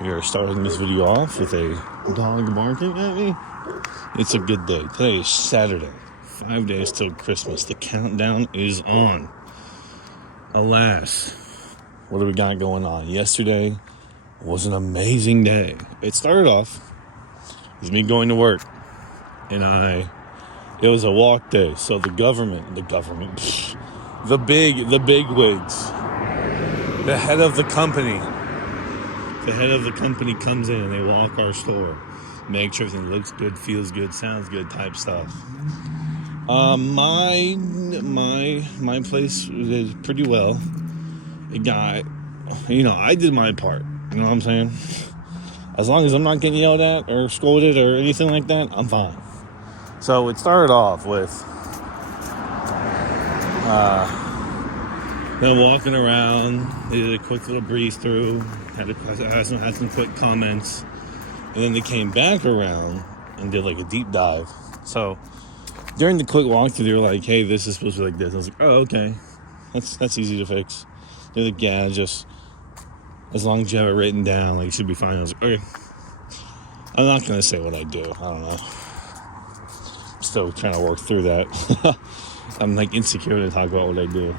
We are starting this video off with a dog barking at me. It's a good day. Today is Saturday. 5 days till Christmas. The countdown is on. Alas, what do we got going on? Yesterday was an amazing day. It started off with me going to work, and it was a walk day. So the big wigs, the head of the company comes in and they walk our store, make sure everything looks good, feels good, sounds good type stuff. My place did pretty well. It got, I did my part. You know what I'm saying? As long as I'm not getting yelled at or scolded or anything like that, I'm fine. So it started off with them walking around. They did a quick little breeze through, had some quick comments, and then they came back around and did like a deep dive. So during the quick walkthrough, they were like, "Hey, this is supposed to be like this." I was like, "Oh, okay, that's easy to fix." They're like, "Yeah, just as long as you have it written down, like, it should be fine." I was like, "Okay." I'm not gonna say what I do. I don't know. I'm still trying to work through that. I'm like insecure to talk about what I do.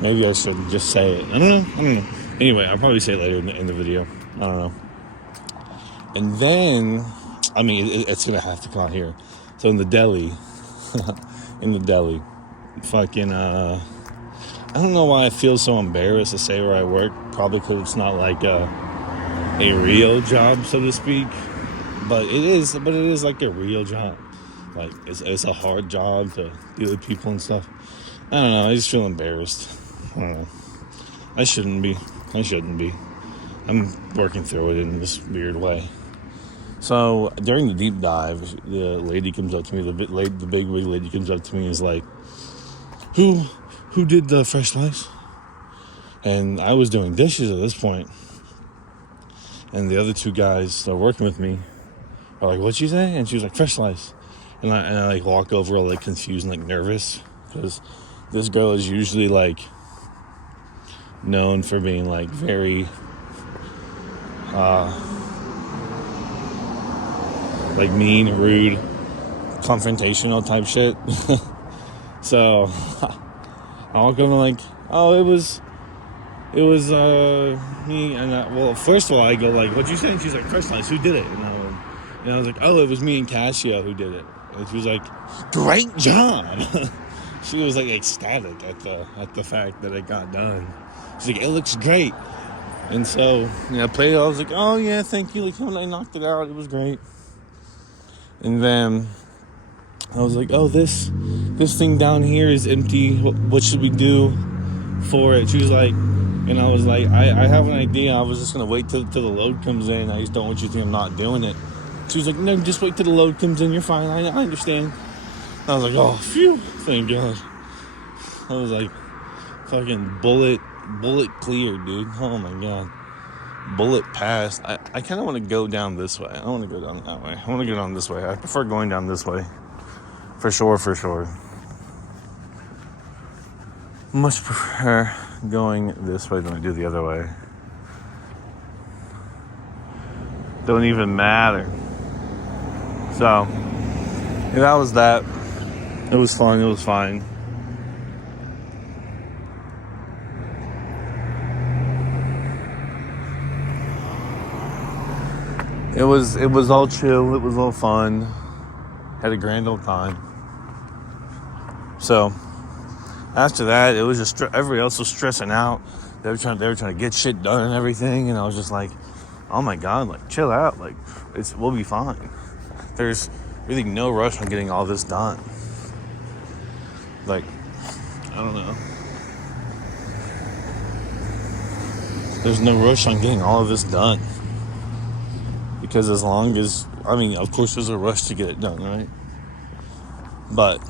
Maybe I should just say it. I don't know. Anyway, I'll probably say it later in the video. I don't know. And then, it's going to have to come out here. So in the deli, fucking, I don't know why I feel so embarrassed to say where I work. Probably because it's not like a real job, so to speak. But it is like a real job. Like, it's a hard job to deal with people and stuff. I don't know. I just feel embarrassed. I don't know. I shouldn't be. I'm working through it in this weird way. So during the deep dive, the lady comes up to me. The big wig lady comes up to me and is like, "Who did the fresh slice?" And I was doing dishes at this point, and the other two guys that are working with me are like, "What'd she say?" And she was like, "Fresh slice." And I like walk over all like confused and like nervous, because this girl is usually like known for being like very like mean, rude, confrontational type shit. So I walk over like, "Oh, it was me." And well, first of all, I go like, "What'd you say?" And she's like, "Fresh slice, who did it?" And I was like, "Oh, it was me and Cassia who did it." And she was like, "Great job." She was like ecstatic at the fact that it got done. She's like, "It looks great." And so, I played it. I was like, "Oh yeah, thank you." Like, when I knocked it out, it was great. And then I was like, "Oh, this thing down here is empty. What should we do for it?" She was like, and I was like, I have an idea. I was just gonna wait till the load comes in. I just don't want you to think I'm not doing it. She was like, "No, just wait till the load comes in. You're fine. I understand." I was like, "Oh, phew, thank God." I was like, fucking bullet clear, dude. Oh my God. Bullet passed. I kind of want to go down this way. I don't want to go down that way. I want to go down this way. I prefer going down this way. For sure. Much prefer going this way than I do the other way. Don't even matter. So, that was that. It was fun. It was fine. It was all chill. It was all fun. Had a grand old time. So after that, it was just everybody else was stressing out. They were trying to get shit done and everything, and I was just like, "Oh my God, like, chill out. Like, we'll be fine. There's really no rush on getting all this done." Like, I don't know. There's no rush on getting all of this done. Because as long as, of course there's a rush to get it done, right? But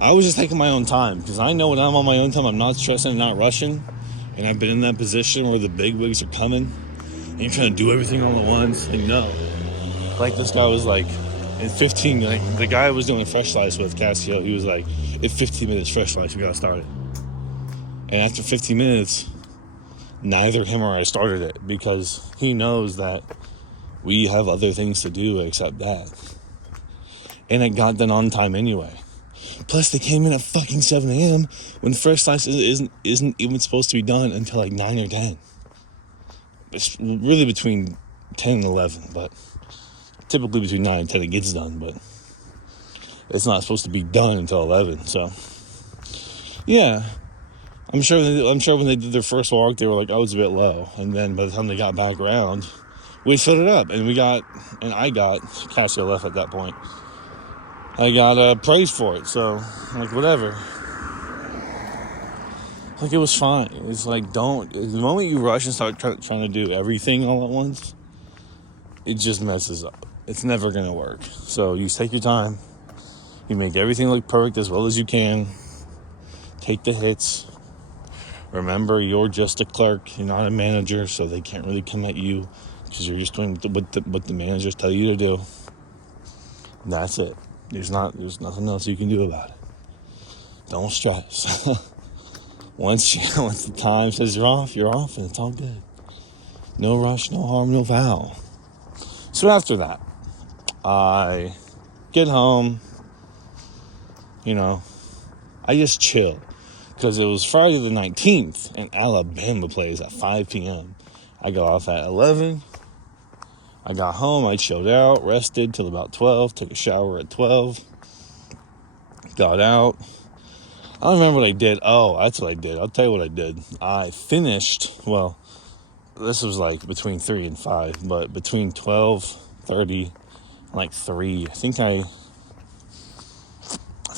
I was just taking my own time, because I know when I'm on my own time, I'm not stressing and not rushing. And I've been in that position where the big wigs are coming and you're trying to do everything all at once. And no. Like, this guy was like, in 15, like, the guy I was doing fresh slice with, Cassio, he was like, "In 15 minutes fresh slice, we gotta start it." And after 15 minutes, neither him or I started it because he knows that we have other things to do except that. And it got done on time anyway. Plus, they came in at fucking 7 a.m. when first slice isn't even supposed to be done until like 9 or 10. It's really between 10 and 11, but typically between 9 and 10 it gets done, but it's not supposed to be done until 11. So, yeah, I'm sure when they did their first walk, they were like, oh, it's a bit low. And then by the time they got back around, we filled it up, and I got, Cassia left at that point, I got praise for it, so, like, whatever. Like, it was fine. It's like, the moment you rush and start trying to do everything all at once, it just messes up. It's never going to work. So, you take your time, you make everything look perfect as well as you can, take the hits. Remember, you're just a clerk, you're not a manager, so they can't really come at you, because you're just doing what the managers tell you to do. And that's it. There's nothing else you can do about it. Don't stress. Once the time says you're off, and it's all good. No rush, no harm, no foul. So after that, I get home, I just chill. Because it was Friday the 19th, and Alabama plays at 5 p.m. I got off at 11. I got home, I chilled out, rested till about 12, took a shower at 12, got out. I don't remember what I did. Oh, that's what I did. I'll tell you what I did. I finished, well, this was like between 3 and 5, but between 12:30 and like 3, I think I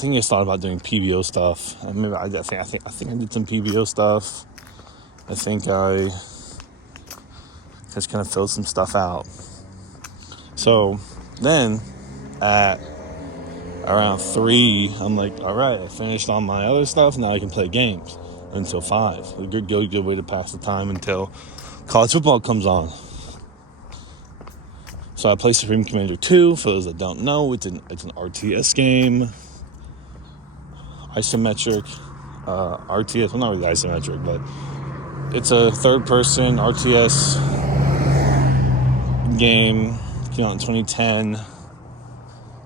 just thought about doing PBO stuff. I remember, I think I did some PBO stuff. I think I just kind of filled some stuff out. So then at around 3, I'm like, all right, I finished all my other stuff. Now I can play games until 5. A good way to pass the time until college football comes on. So I play Supreme Commander 2. For those that don't know, it's an RTS game. Isometric. RTS, well, not really isometric, but it's a third-person RTS game. Came out in 2010.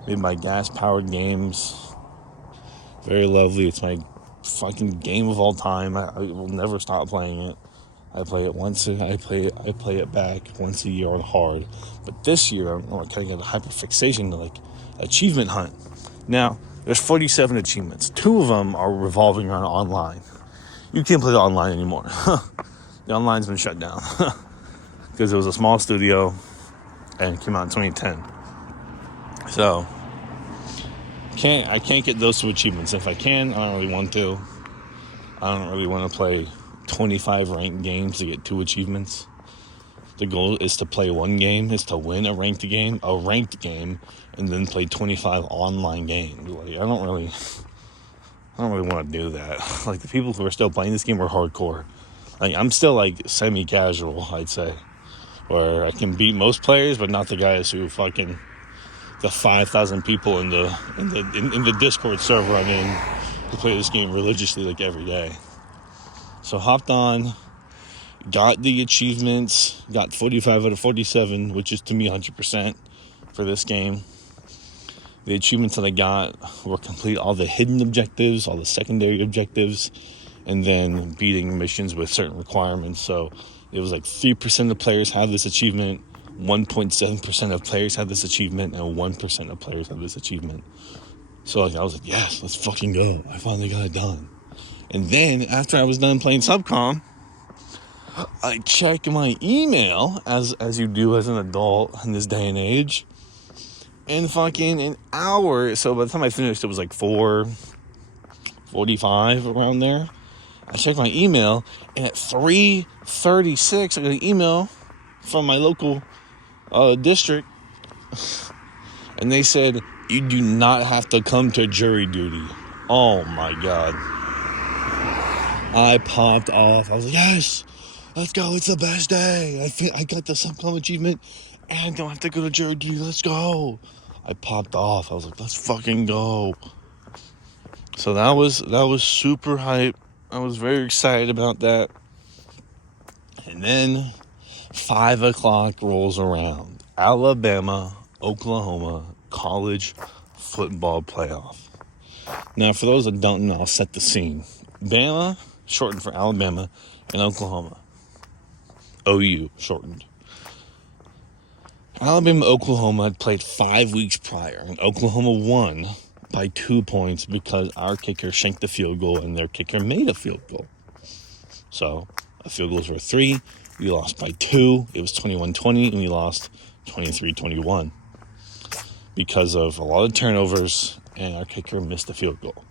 Made by Gas-Powered Games. Very lovely. It's my fucking game of all time. I will never stop playing it. I play it once. I play it back once a year on hard. But this year, I'm kind of get a hyperfixation to like achievement hunt. Now, there's 47 achievements. 2 of them are revolving around online. You can't play the online anymore. The online's been shut down because it was a small studio and came out in 2010. So I can't get those 2 achievements. If I can, I don't really want to. I don't really want to play 25 ranked games to get 2 achievements. The goal is to play one game, is to win a ranked game, and then play 25 online games. Like, I don't really want to do that. Like, the people who are still playing this game are hardcore. Like, I'm still like semi-casual, I'd say, where I can beat most players, but not the guys who fucking the 5,000 people in the Discord server I'm in who play this game religiously like every day. So hopped on, got the achievements, got 45 out of 47, which is to me 100% for this game. The achievements that I got were complete all the hidden objectives, all the secondary objectives, and then beating missions with certain requirements. So it was like 3% of players have this achievement, 1.7% of players have this achievement, and 1% of players have this achievement. So like, I was like, yes, let's fucking go. I finally got it done. And then after I was done playing Subcom, I checked my email, as you do as an adult in this day and age, and fucking an hour. So by the time I finished, it was like 4:45 around there. I checked my email, and at 3:36, I got an email from my local district, and they said, you do not have to come to jury duty. Oh my God. I popped off. I was like, yes, let's go. It's the best day. I got the Subcom achievement and don't have to go to jury duty. Let's go. I popped off. I was like, let's fucking go. So that was super hype. I was very excited about that. And then 5 o'clock rolls around. Alabama, Oklahoma, college football playoff. Now, for those that don't know, I'll set the scene. Bama, shortened for Alabama, and Oklahoma. OU, shortened. Alabama, Oklahoma had played 5 weeks prior, and Oklahoma won by 2 points because our kicker shanked the field goal and their kicker made a field goal. So, a field goals were 3. We lost by 2. It was 21-20, and we lost 23-21 because of a lot of turnovers, and our kicker missed the field goal.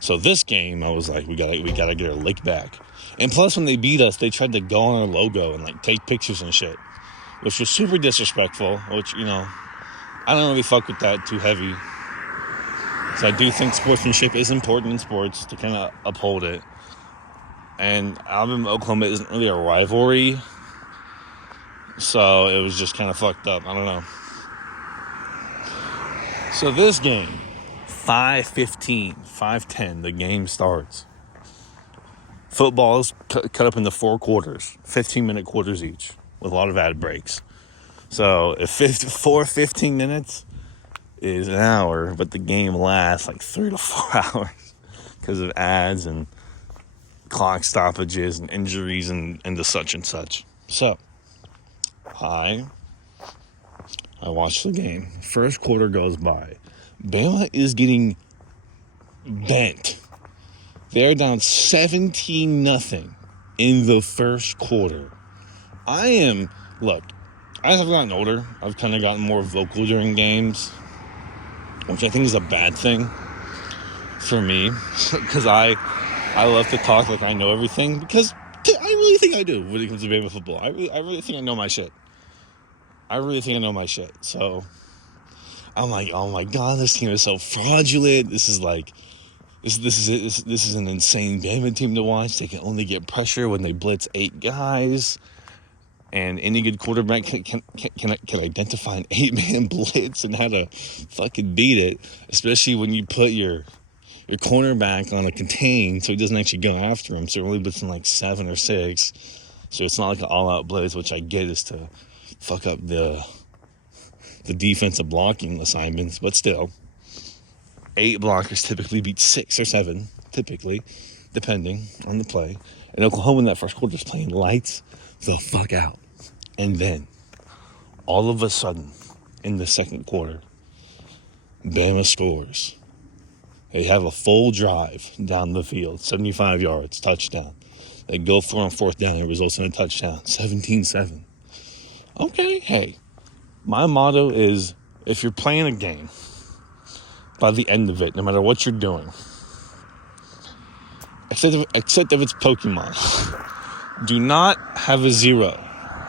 So this game, I was like, we gotta get our lick back. And plus, when they beat us, they tried to go on our logo and like take pictures and shit, which was super disrespectful. Which, you know, I don't really fuck with that too heavy. So I do think sportsmanship is important in sports to kind of uphold it. And Alabama, Oklahoma isn't really a rivalry, so it was just kind of fucked up. I don't know. So this game, 5:15, 5:10, the game starts. Football is cut up into 4 quarters, 15-minute quarters each, with a lot of ad breaks. So if 15 minutes is an hour, but the game lasts like 3 to 4 hours because of ads and clock stoppages and injuries and the such and such. So I watched the game. First quarter goes by. Bama is getting bent. They're down 17-0 in the first quarter. Look, as I've gotten older, I've kind of gotten more vocal during games, which I think is a bad thing for me, because I love to talk like I know everything, because I really think I do when it comes to Bama football. I really think I know my shit. So I'm like, oh my god, this team is so fraudulent. This is an insane Bama team to watch. They can only get pressure when they blitz 8 guys. And any good quarterback can identify an 8-man blitz and how to fucking beat it. Especially when you put your cornerback on a contain so he doesn't actually go after him. So you're only blitzing like 7 or 6. So it's not like an all-out blitz, which I get is to fuck up the defensive blocking assignments. But still, 8 blockers typically beat 6 or 7, typically, depending on the play. And Oklahoma in that first quarter is playing lights the fuck out. And then, all of a sudden, in the second quarter, Bama scores. They have a full drive down the field, 75 yards, touchdown. They go for on 4th down. It results in a touchdown, 17-7. Okay, hey, my motto is, if you're playing a game, by the end of it, no matter what you're doing, except if it's Pokemon, do not have a 0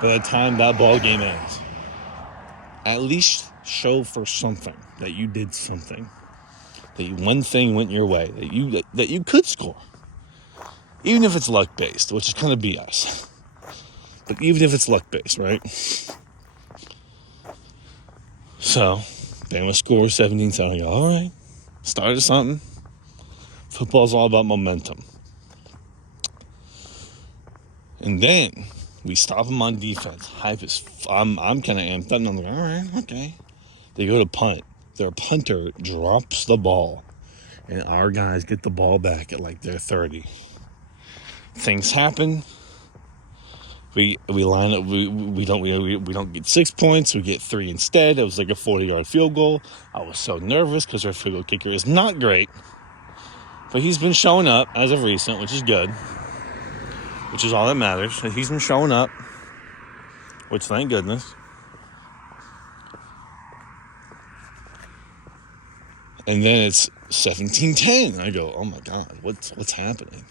by the time that ball game ends. At least show for something that you did something, that one thing went your way, that you could score, even if it's luck based, which is kind of BS. But even if it's luck based, right? So Bama scores 17-7. I go, all right, started something. Football's all about momentum. And then we stop them on defense. I'm kind of amped up, and I'm like, all right, okay. They go to punt. Their punter drops the ball, and our guys get the ball back at like their 30. Things happen. We line up. We don't get 6 points. We get 3 instead. It was like a 40-yard field goal. I was so nervous because our field goal kicker is not great, but he's been showing up as of recent, which is good. Which is all that matters. He's been showing up, which thank goodness. And then it's 17-10. I go, oh my god, what's happening?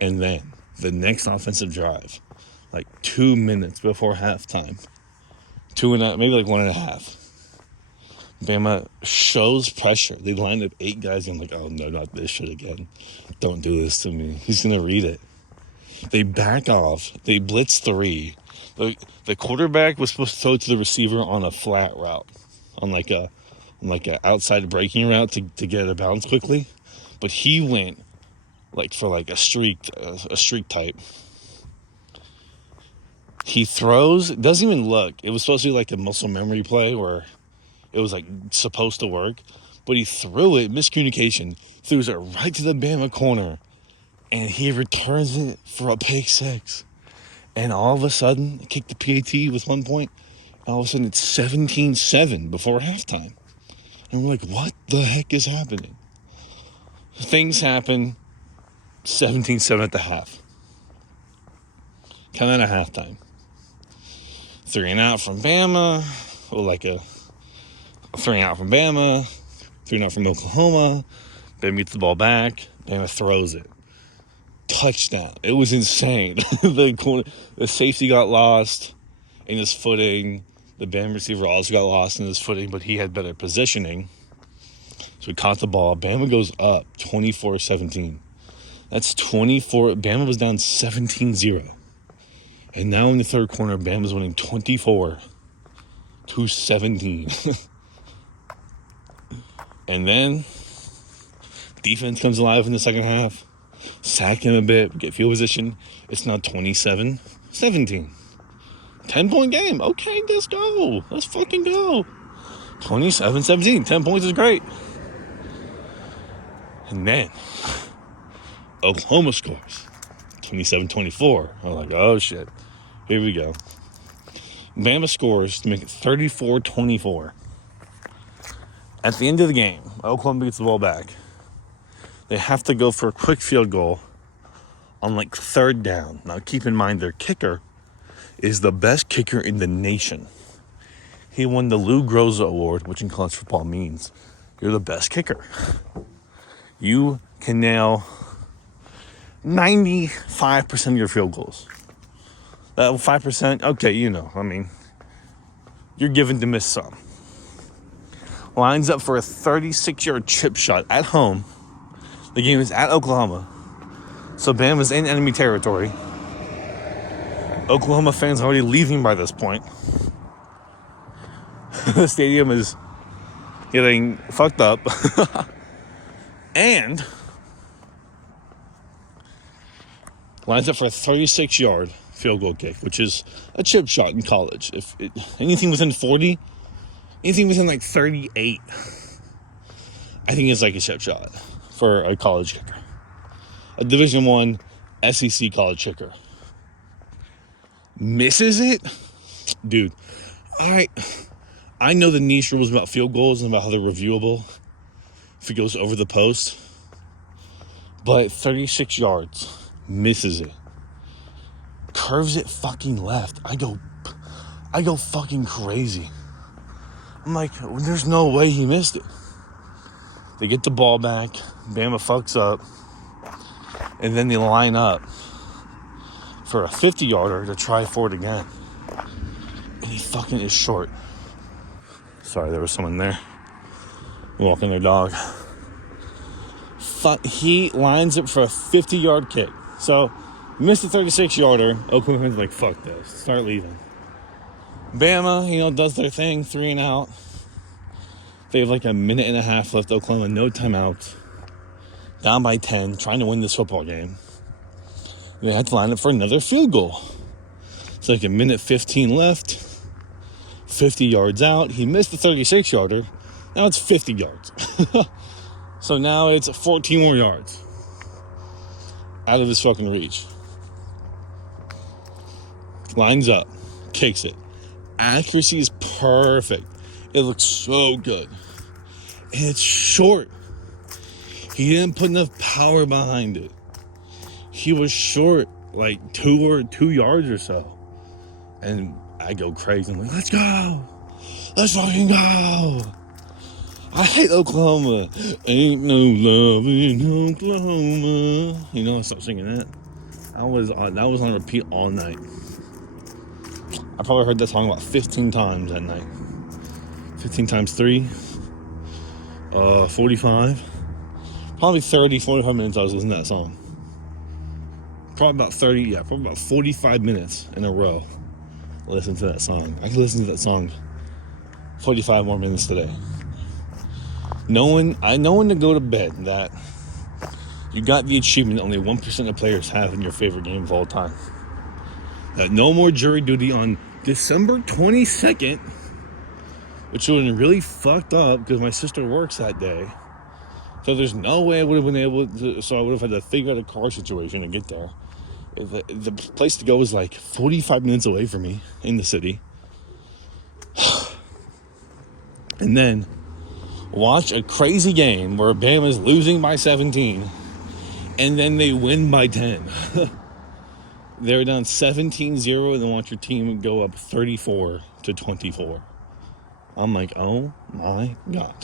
And then the next offensive drive, like 2 minutes before halftime, 2.5, maybe like 1.5. Bama shows pressure. They lined up 8 guys. I'm like, oh no, not this shit again. Don't do this to me. He's gonna read it. They back off. They blitz 3. The quarterback was supposed to throw to the receiver on a flat route, on like a outside breaking route to get a bounce quickly, but he went like for like a streak type. He throws, doesn't even look. It was supposed to be like a muscle memory play where it was like supposed to work, but he threw it, miscommunication, throws it right to the Bama corner, and he returns it for a pick six. And all of a sudden, kicked the PAT with 1 point, and all of a sudden it's 17-7 before halftime. And we're like, what the heck is happening? Things happen, 17-7 at the half. Coming out of halftime. 3 and out from Bama, or like a 3 and out from Bama, 3 and out from Oklahoma. Bama gets the ball back, Bama throws it. Touchdown. It was insane. The safety got lost in his footing. The Bama receiver also got lost in his footing, but he had better positioning. So he caught the ball. Bama goes up 24-17. That's 24. Bama was down 17-0. And now in the third quarter, Bama's winning 24-17. And then defense comes alive in the second half. Sack him a bit, get field position. It's now 27-17. 10-point game. Okay, let's go. Let's fucking go. 27-17. 10 points is great. And then Oklahoma scores 27-24. I'm like, oh shit. Here we go. Bama scores to make it 34-24. At the end of the game, Oklahoma gets the ball back. They have to go for a quick field goal on like third down. Now keep in mind their kicker is the best kicker in the nation. He won the Lou Groza Award, which in college football means you're the best kicker. You can nail 95% of your field goals. That 5%, okay, you're given to miss some. Lines up for a 36-yard chip shot at home. The game is at Oklahoma. So Bama's in enemy territory. Oklahoma fans are already leaving by this point. The stadium is getting fucked up. And lines up for a 36-yard field goal kick, which is a chip shot in college. Anything within 40, anything within like 38, I think it's like a chip shot for a college kicker. A Division I SEC college kicker. Misses it? Dude, I know the niche rules about field goals and about how they're reviewable if it goes over the post. But 36 yards, misses it. Curves it fucking left. I go fucking crazy. I'm like, there's no way he missed it. They get the ball back. Bama fucks up. And then they line up for a 50-yarder to try for it again. And he fucking is short. Sorry, there was someone there walking their dog. He lines up for a 50-yard kick. So, missed a 36-yarder. Oklahoma fans like, fuck this. Start leaving. Bama, does their thing. 3 and out. They have like a minute and a half left. Oklahoma, no timeouts. Down by 10, trying to win this football game. They had to line up for another field goal. It's like a minute 15 left. 50 yards out. He missed the 36-yarder. Now it's 50 yards. So now it's 14 more yards out of his fucking reach. Lines up. Kicks it. Accuracy is perfect. It looks so good. And it's short. He didn't put enough power behind it. He was short, like 2 yards or so. And I go crazy. I'm like, let's go. Let's fucking go. I hate Oklahoma. Ain't no love in Oklahoma. I stopped singing that. That was on repeat all night. I probably heard that song about 15 times that night. 15 times 3. 45. Probably 30, 45 minutes I was listening to that song. Probably about 45 minutes in a row. Listen to that song. I could listen to that song 45 more minutes today. Knowing to go to bed that you got the achievement only 1% of players have in your favorite game of all time. that no more jury duty on December 22nd, which would have been really fucked up because my sister works that day. So there's no way I would have been able to, so I would have had to figure out a car situation to get there. The place to go was like 45 minutes away from me in the city. And then watch a crazy game where Bama's losing by 17 and then they win by 10. They're down 17-0 and then watch your team go up 34-24. I'm like, oh my God.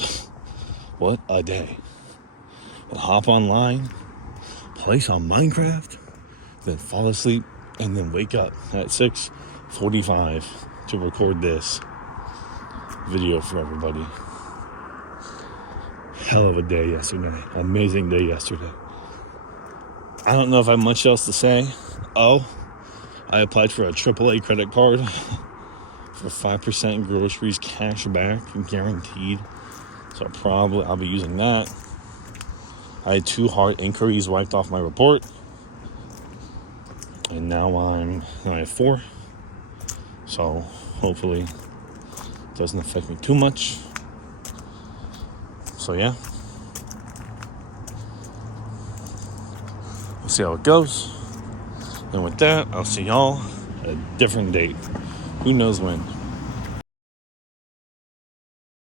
What a day. And hop online, play some Minecraft, then fall asleep, and then wake up at 6:45 to record this video for everybody. Hell of a day yesterday. Amazing day yesterday. I don't know if I have much else to say. Oh, I applied for a AAA credit card for 5% groceries cash back, guaranteed. So I'll be using that. I had 2 hard inquiries wiped off my report. And now I have 4. So hopefully it doesn't affect me too much. So yeah. We'll see how it goes. And with that, I'll see y'all at a different date. Who knows when.